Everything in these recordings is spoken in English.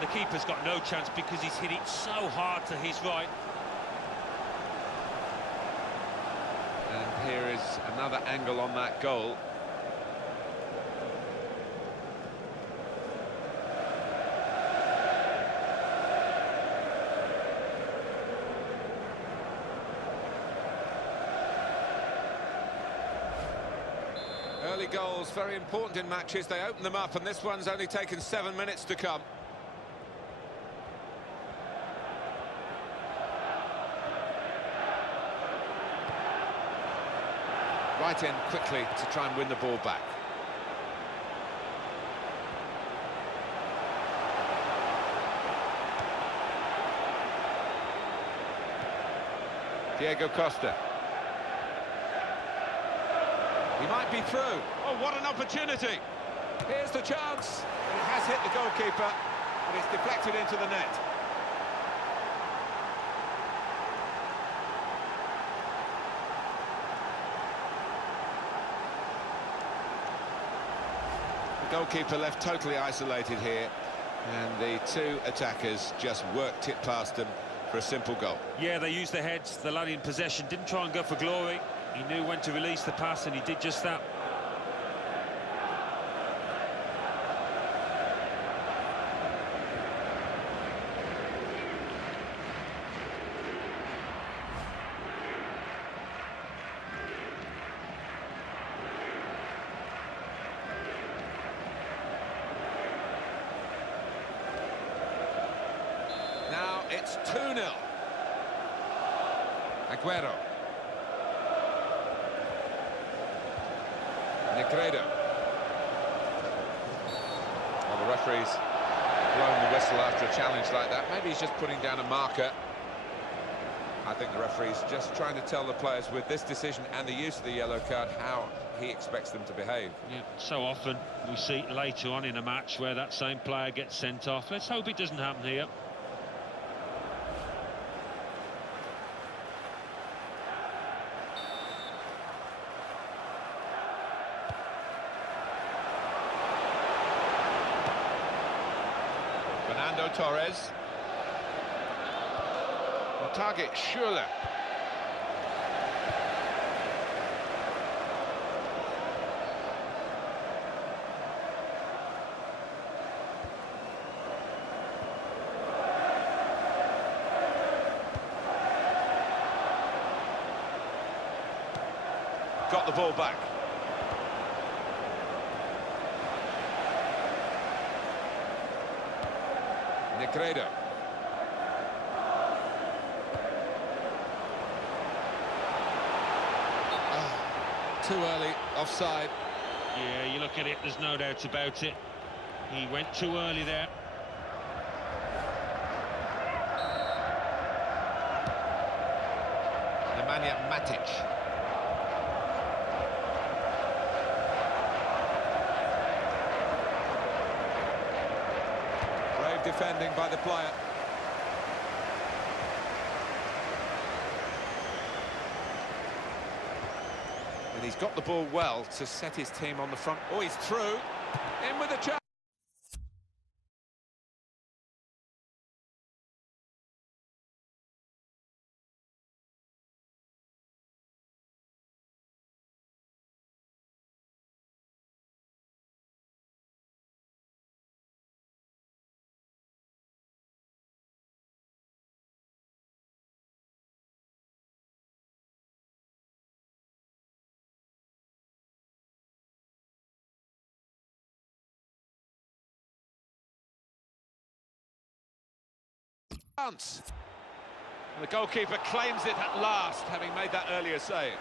The keeper's got no chance because he's hit it so hard to his right. And here is another angle on that goal. Early goals, very important in matches. They open them up, and this one's only taken 7 minutes to come. Right in quickly to try and win the ball back. Diego Costa. He might be through. Oh, what an opportunity! Here's the chance. And it has hit the goalkeeper, but it's deflected into the net. The goalkeeper left totally isolated here, and the two attackers just worked it past them for a simple goal. Yeah, they used their heads. The lad in possession didn't try and go for glory. He knew when to release the pass, and he did just that. Now it's 2-0. Aguero. Negredo. Well, the referee's blown the whistle after a challenge like that. Maybe he's just putting down a marker. I think the referee's just trying to tell the players with this decision and the use of the yellow card how he expects them to behave. Yeah, so often we see later on in a match where that same player gets sent off. Let's hope it doesn't happen here. Fernando Torres. The target, Schürrle. Got the ball back. Negredo. Too early, offside. Yeah, you look at it, there's no doubt about it. He went too early there. Nemanja Matic. Brave defending by the player. And he's got the ball well to set his team on the front. Oh, he's through. In with a chance. And the goalkeeper claims it at last, having made that earlier save.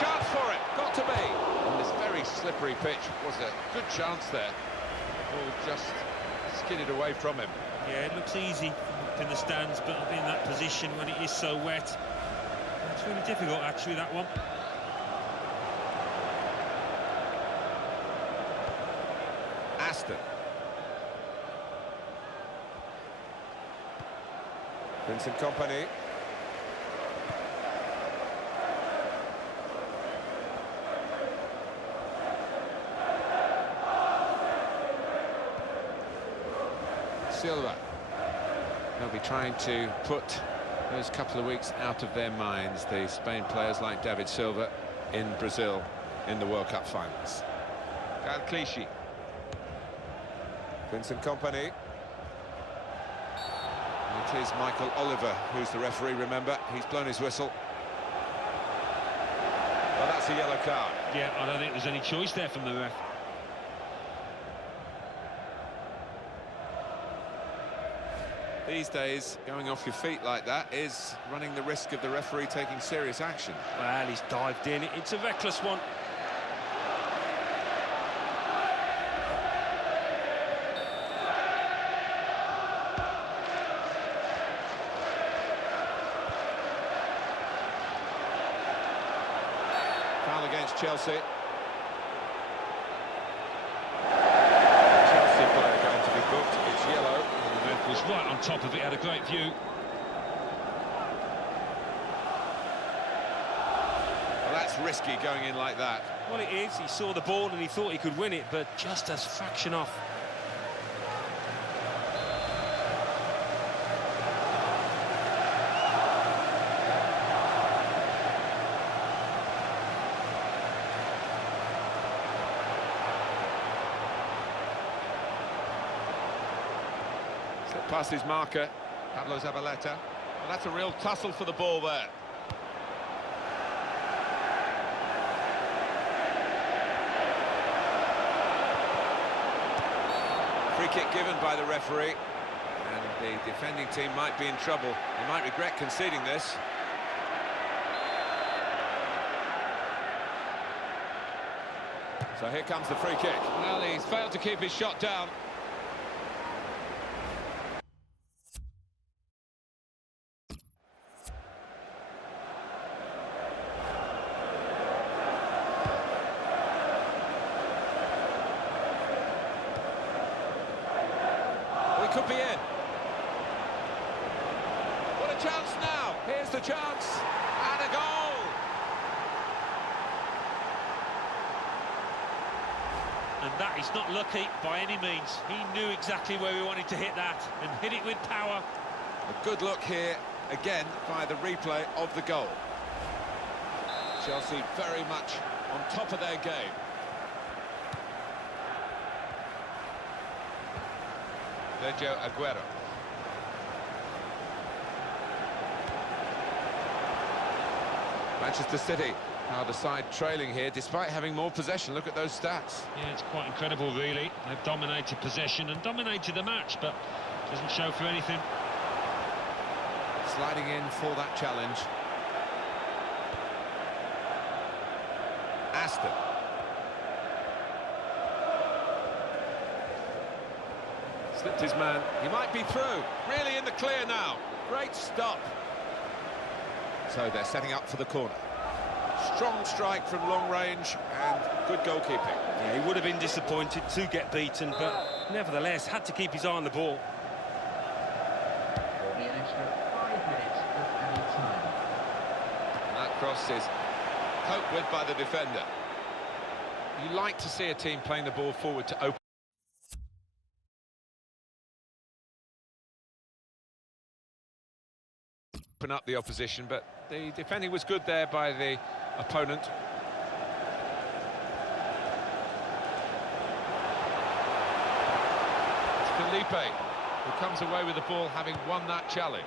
Chance for it, got to be. On this very slippery pitch was a good chance there. Ball just skidded away from him. Yeah, it looks easy up in the stands, but in that position when it is so wet, it's really difficult actually, that one. Aston. Vincent Kompany. Silva. They'll be trying to put those couple of weeks out of their minds, the Spain players like David Silva in Brazil in the World Cup finals. Kyle Clichy. Vincent Kompany. It is Michael Oliver who's the referee, remember. He's blown his whistle. Well, that's a yellow card. Yeah, I don't think there's any choice there from the ref. These days, going off your feet like that is running the risk of the referee taking serious action. Well, he's dived in. It's a reckless one. Foul against Chelsea. Was right on top of it, had a great view. Well, that's risky going in like that. Well, it is. He saw the ball and he thought he could win it, but just a fraction off. Past his marker, Pablo Zabaleta. Well, that's a real tussle for the ball there. Free kick given by the referee, and the defending team might be in trouble. They might regret conceding this. So here comes the free kick. Well, he's failed to keep his shot down. Could be in. What a chance now. Here's the chance. And a goal. And that is not lucky by any means. He knew exactly where he wanted to hit that and hit it with power. A good look here, again, by the replay of the goal. Chelsea very much on top of their game. Sergio Aguero. Manchester City are the side trailing here, despite having more possession. Look at those stats. Yeah, it's quite incredible, really. They've dominated possession and dominated the match, but doesn't show for anything. Sliding in for that challenge. Aston. Slipped his man. He might be through. Really in the clear now. Great stop. So they're setting up for the corner. Strong strike from long range and good goalkeeping. Yeah, he would have been disappointed to get beaten, but nevertheless had to keep his eye on the ball. An extra 5 minutes of added time. And that cross is coped with by the defender. You like to see a team playing the ball forward to open up the opposition, but the defending was good there by the opponent. It's Felipe who comes away with the ball, having won that challenge.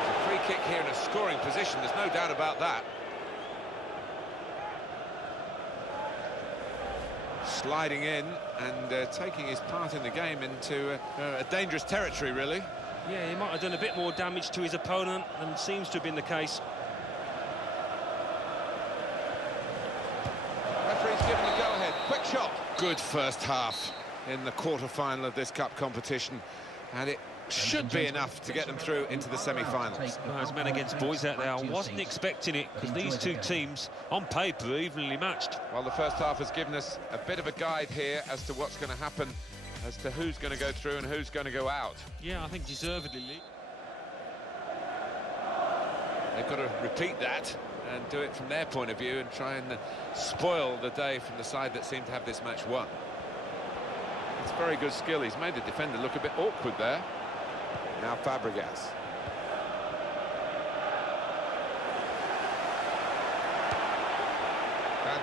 It's a free kick here in a scoring position, there's no doubt about that. Sliding in and taking his part in the game into a dangerous territory, really. Yeah, he might have done a bit more damage to his opponent than seems to have been the case. Referee's given the go-ahead. Quick shot. Good first half in the quarter-final of this cup competition, and it should be enough to get them through into the semi-finals. Well, as men against boys out there, I wasn't expecting it, because these two teams, on paper, are evenly matched. Well, the first half has given us a bit of a guide here as to what's going to happen, as to who's going to go through and who's going to go out. Yeah, I think deservedly. They've got to repeat that and do it from their point of view and try and spoil the day from the side that seemed to have this match won. It's very good skill. He's made the defender look a bit awkward there. Now Fabregas.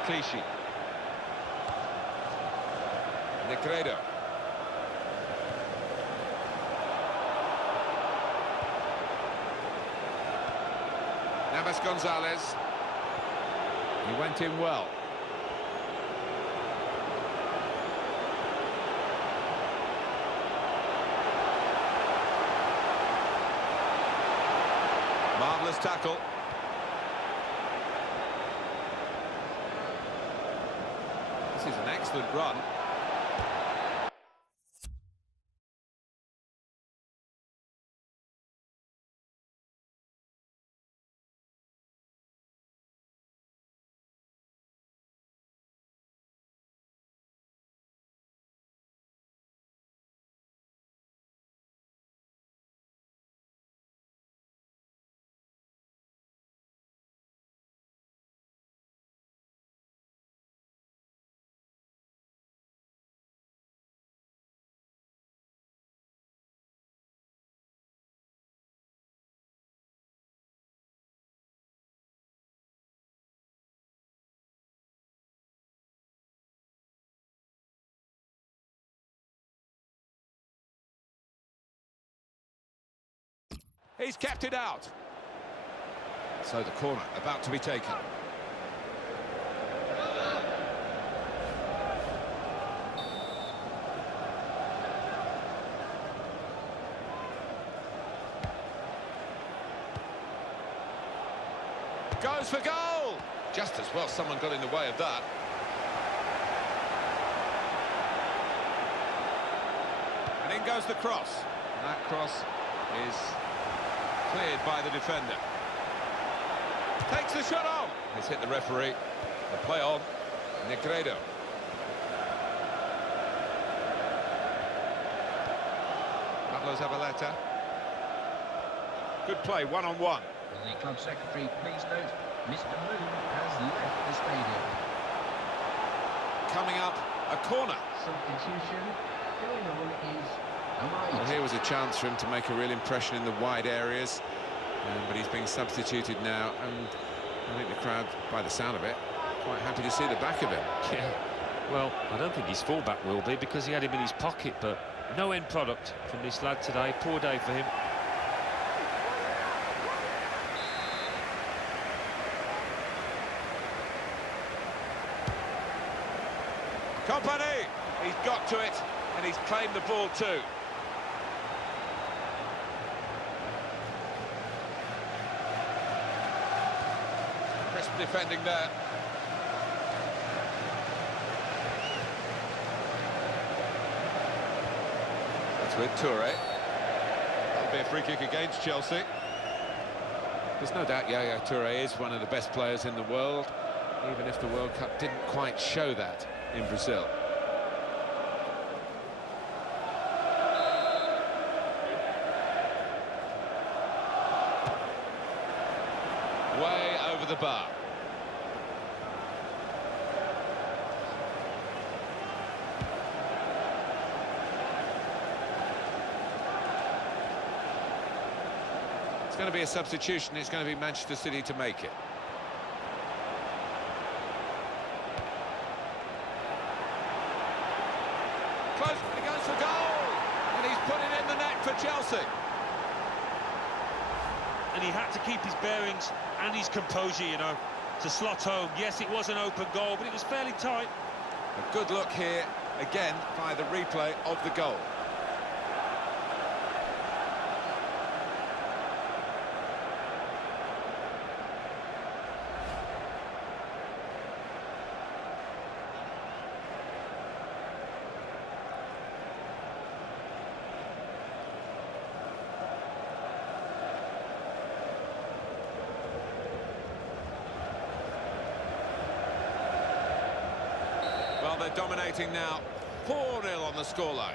Clichy. Negredo. Navas Gonzalez. He went in well. Marvellous tackle. This is an excellent run. He's kept it out. So the corner about to be taken. Goes for goal! Just as well someone got in the way of that. And in goes the cross. And that cross is cleared by the defender. Takes the shot on. He's hit the referee. The play on. Negredo. Pablo Zabaleta. Good play, one-on-one. The club secretary, please note, Mr. Moon has left the stadium. Coming up, a corner. Substitution going on is Well, here was a chance for him to make a real impression in the wide areas, but he's being substituted now, and I think the crowd, by the sound of it, quite happy to see the back of him. Yeah, well, I don't think his fullback will be, because he had him in his pocket, but no end product from this lad today. Poor day for him. Company! He's got to it, and he's claimed the ball too. Crisp defending there. That's with Toure. That'll be a free kick against Chelsea. There's no doubt Yaya Toure is one of the best players in the world, even if the World Cup didn't quite show that in Brazil. Way over the bar. It's going to be a substitution. It's going to be Manchester City to make it. Close, and he goes for goal! And he's put it in the net for Chelsea. And he had to keep his bearings and his composure, you know, to slot home. Yes, it was an open goal, but it was fairly tight. A good look here, again, by the replay of the goal. Well, they're dominating now. 4-0 on the scoreline.